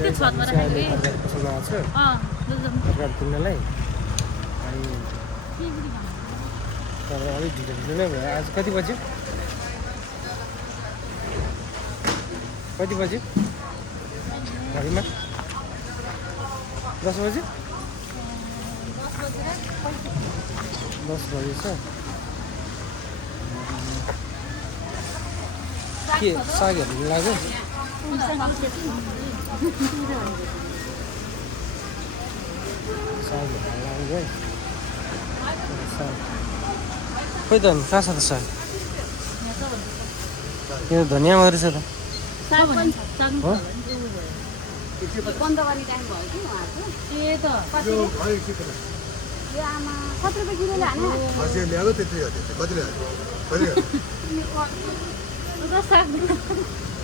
त्यो छतमा राखेको के पसल आएको छ दुध तरकारी किन्नलाई अनि तर अलिक ढिलो ढिलो नै भयो आज कति बज्यो घरमा 10 बजे 10 बजेछ के सागहरू लाग्यो सागहरू लाग्यो खोइ त अनि कहाँ छ त साग यो धनियाँ मात्रै छ त हो बन्द गर्ने टाइम भयो कि उहाँहरूको ए त यो आमा कति रुपियाँ किलोले हाल्नु ल्याएको त्यति कति ल्याएको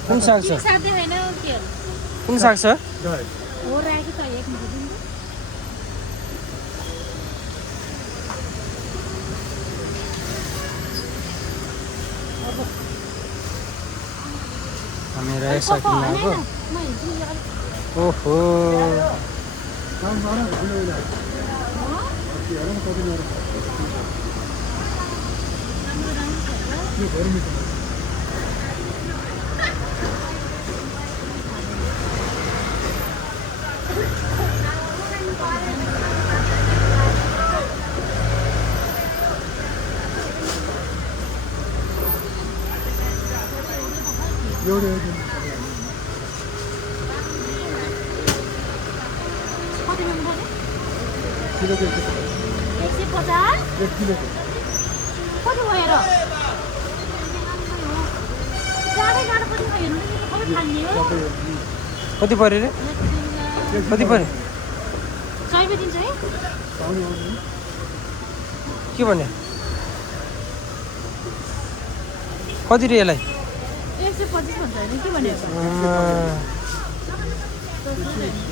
कुन साग छ साथै होइन के हो कुन साग छ हो राखेको त एक मिनट दिनु हामी रायो साग किन्न आएको ओहो किलो 150 कति भयो र जाडै जाडो पनि हेर्नु खबर खाल्ने हो कति पर्यो रे कति पर्यो 100 रुपियाँ दिन्छ है के भन्यो कति रे यसलाई 125 भन्छ होइन के भन्यो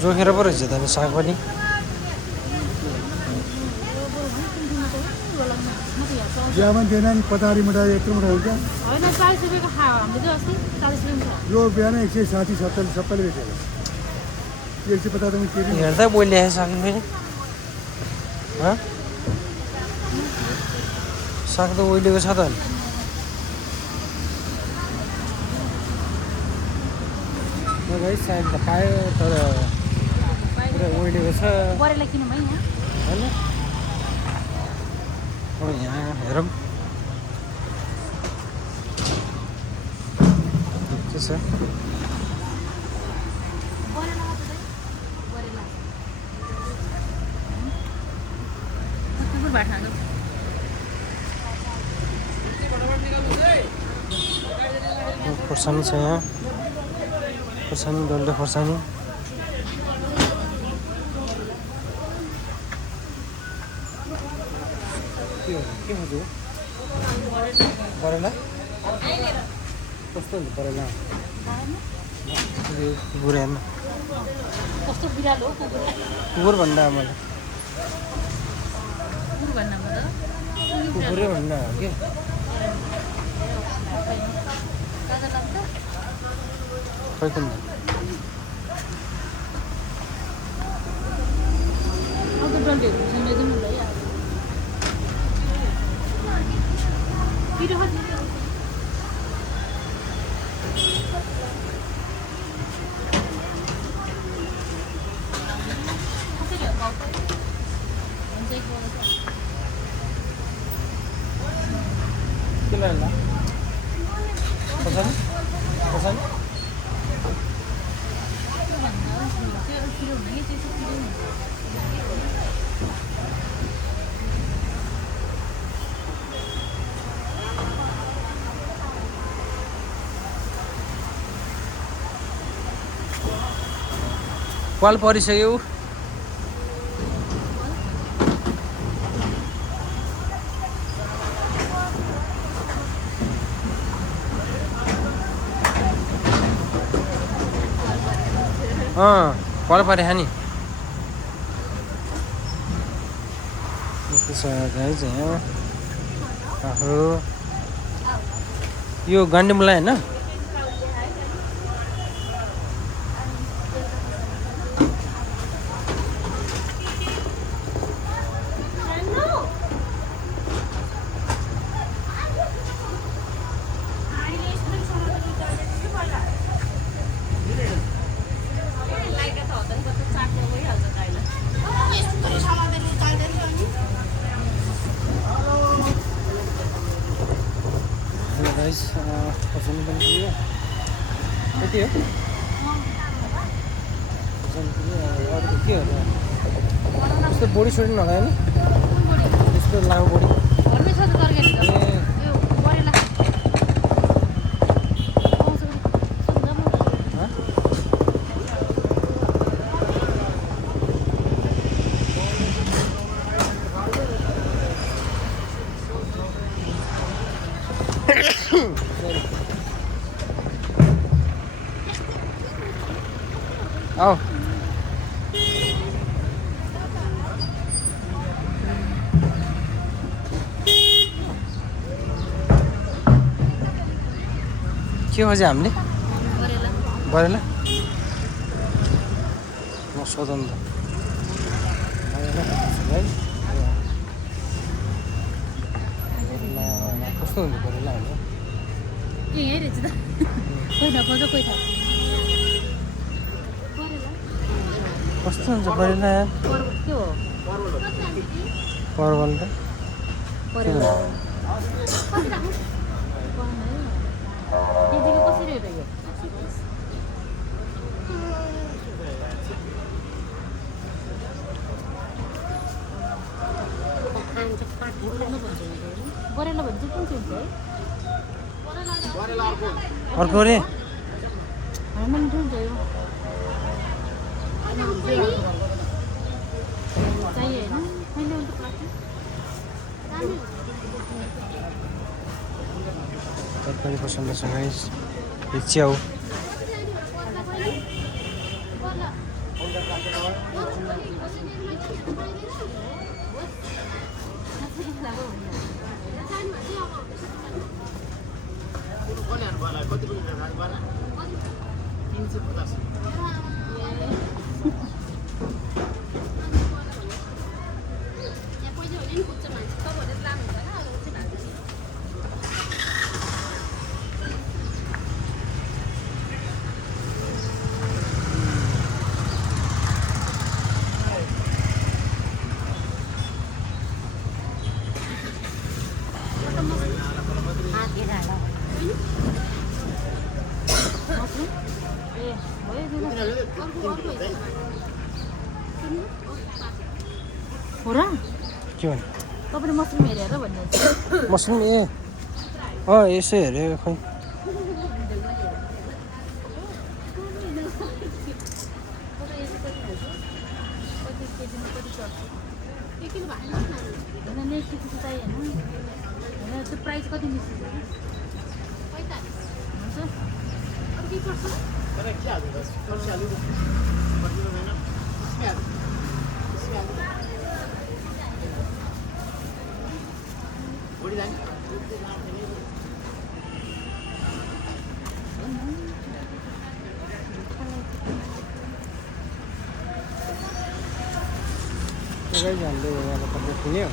जोखेर पो रहेछ त अनि साग पनि बिहामा दिएन नि पतारी मिठाई यत्रो मिठाई हुन्छ होइन 40 रुपियाँको खायो हामीले चाहिँ अस्ति 40 रुपियाँ यो बिहान 160 70 सबैले बेचेको 150 त म के हेर्दा बोली ल्याए साग फेरि साग त ओइलेको छ त अनि भाइ साग त पायो तर पुरा ओइलेको छ बरेलाई किनौँ है यहाँ होइन अब यहाँ हेरौँ के छ बरेला मात्र बरेला कुकुर भात खानु खोर्सानी छ यहाँ खोर्सानी डल्ले खोर्सानी के खाँछु परेला कस्तो हुन्छ परेला कुकुर हेर्नु कस्तो बिरालो हो कुकुर भन्दा मलाई कुकुर भन्नु म त कुकुरै भन्दा हो कि काजा लाग्छ खै कुन अब त डल्लेहरू सँग दिनु भइहाल्यो पिरो कति के लाग्ला खोर्सानी खोर्सानी किलो हुने कि त्यसो किलो हुन्छ पाल परिसक्यो पाल परे नि यस्तो छ गाइस यहाँ आहो यो गन्डमुला हैन कति हो अरू के हो त्यस्तो बोडी सोडी नलायो नि त्यस्तो लामो बोडी घरमै छ त तरकारी त ए यो बरेला हाँ? आओ के हो चाहिँ हामीले बरेला बरेला म सोधौँ त कस्तो हुन्छ बरेला हाम्रो ए यही रहेछ त कोही नपाउँछ कोही थाहा कस्तो हुन्छ बरेला के हो परवल त परेला केजीको कसरी हो यो बरेला भन्छ कुन चाहिँ हुन्छ है अर्को रे हामी पनि हुन्छ यो चाहियो होइन मैले अन्त तरकारी पसन्द छ गाइस यो च्याउ हो र के भन्नु तपाईँले मसरुम हेरेर भन्नुहुन्छ मसरुम ए यसो हेऱ्यो खै त्यो प्राइस कति निस्किन्छ हामीले अब तपाईँ किन्यो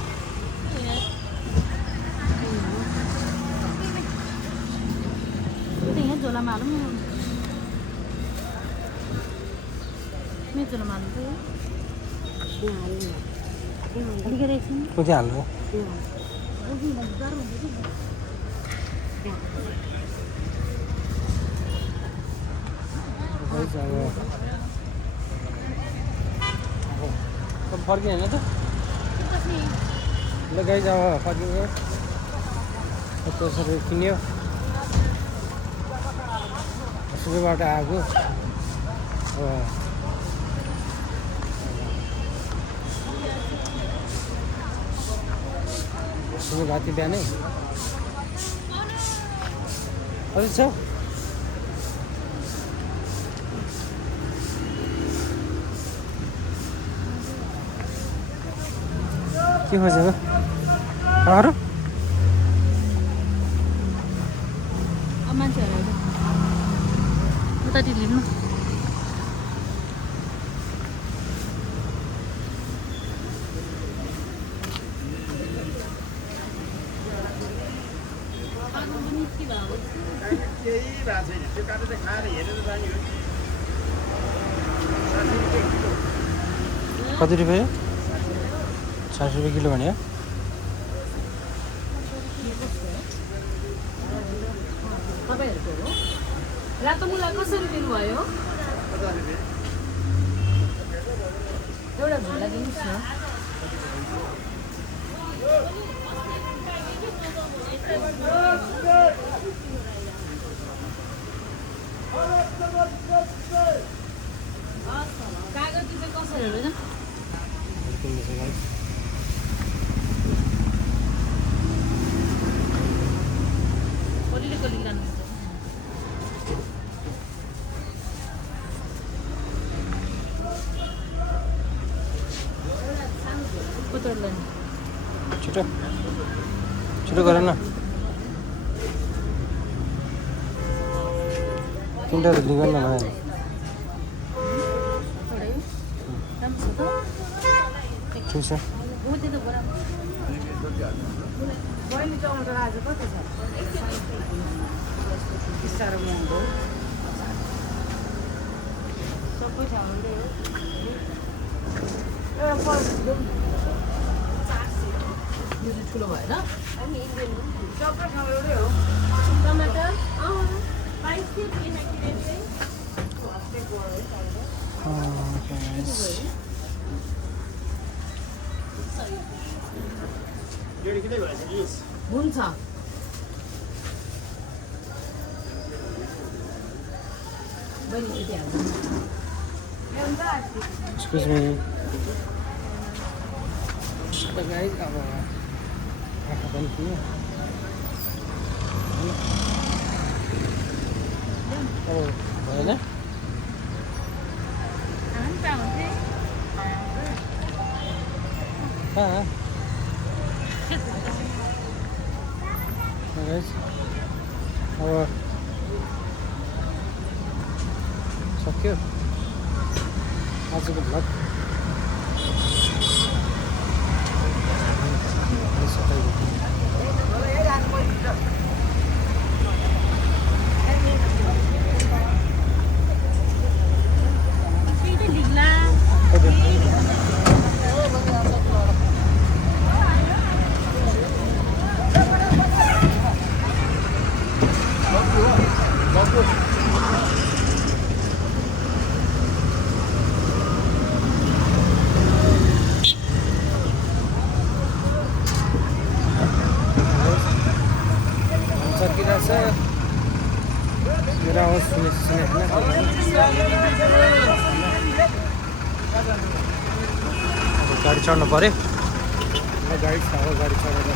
यहाँ झोलामा हालौँ मेरो झोलामा हाल्नु अलिकति एकछिन कुन चाहिँ हाल्नु अब फर्कियो होइन त ल गाइज अब फर्कियो त्यसरी किन्यो सुरुबाट आएको सुरु राति बिहानै अरू छ के खोजेको अरू अब मान्छेहरू उतातिर लिनु कति रुपियाँ 60 रुपियाँ किलो भन्यो तपाईँहरूको हो रातो मुला कसरी दिनुभयो? एउटा झोला दिनुहोस् न। कागती चाहिँ कसरी हो न? कसले कसले जानुहुन्छ? छिटो छिटो गर न। तिनवटा त निकाल्न भयो। ठिक छ। बहिनी टमाटर आज कति छ? 30 महँगो सबै छ हाम्रै हो। यो चाहिँ ठुलो भएन? सबै ठाउँ एउटै हो। टमाटर 5 थियो हुन्छ। बहिनी यति हाल्नु। Excuse me. So guys, अब आँखा पनि थियो। अब भएन? कहाँ? So guys, अब सक्यो आजको भ्लग। सकिरहेछ मेरो आवाज सुने गाडी चढ्नु पऱ्यो। गाडी छ, गाडी चढेर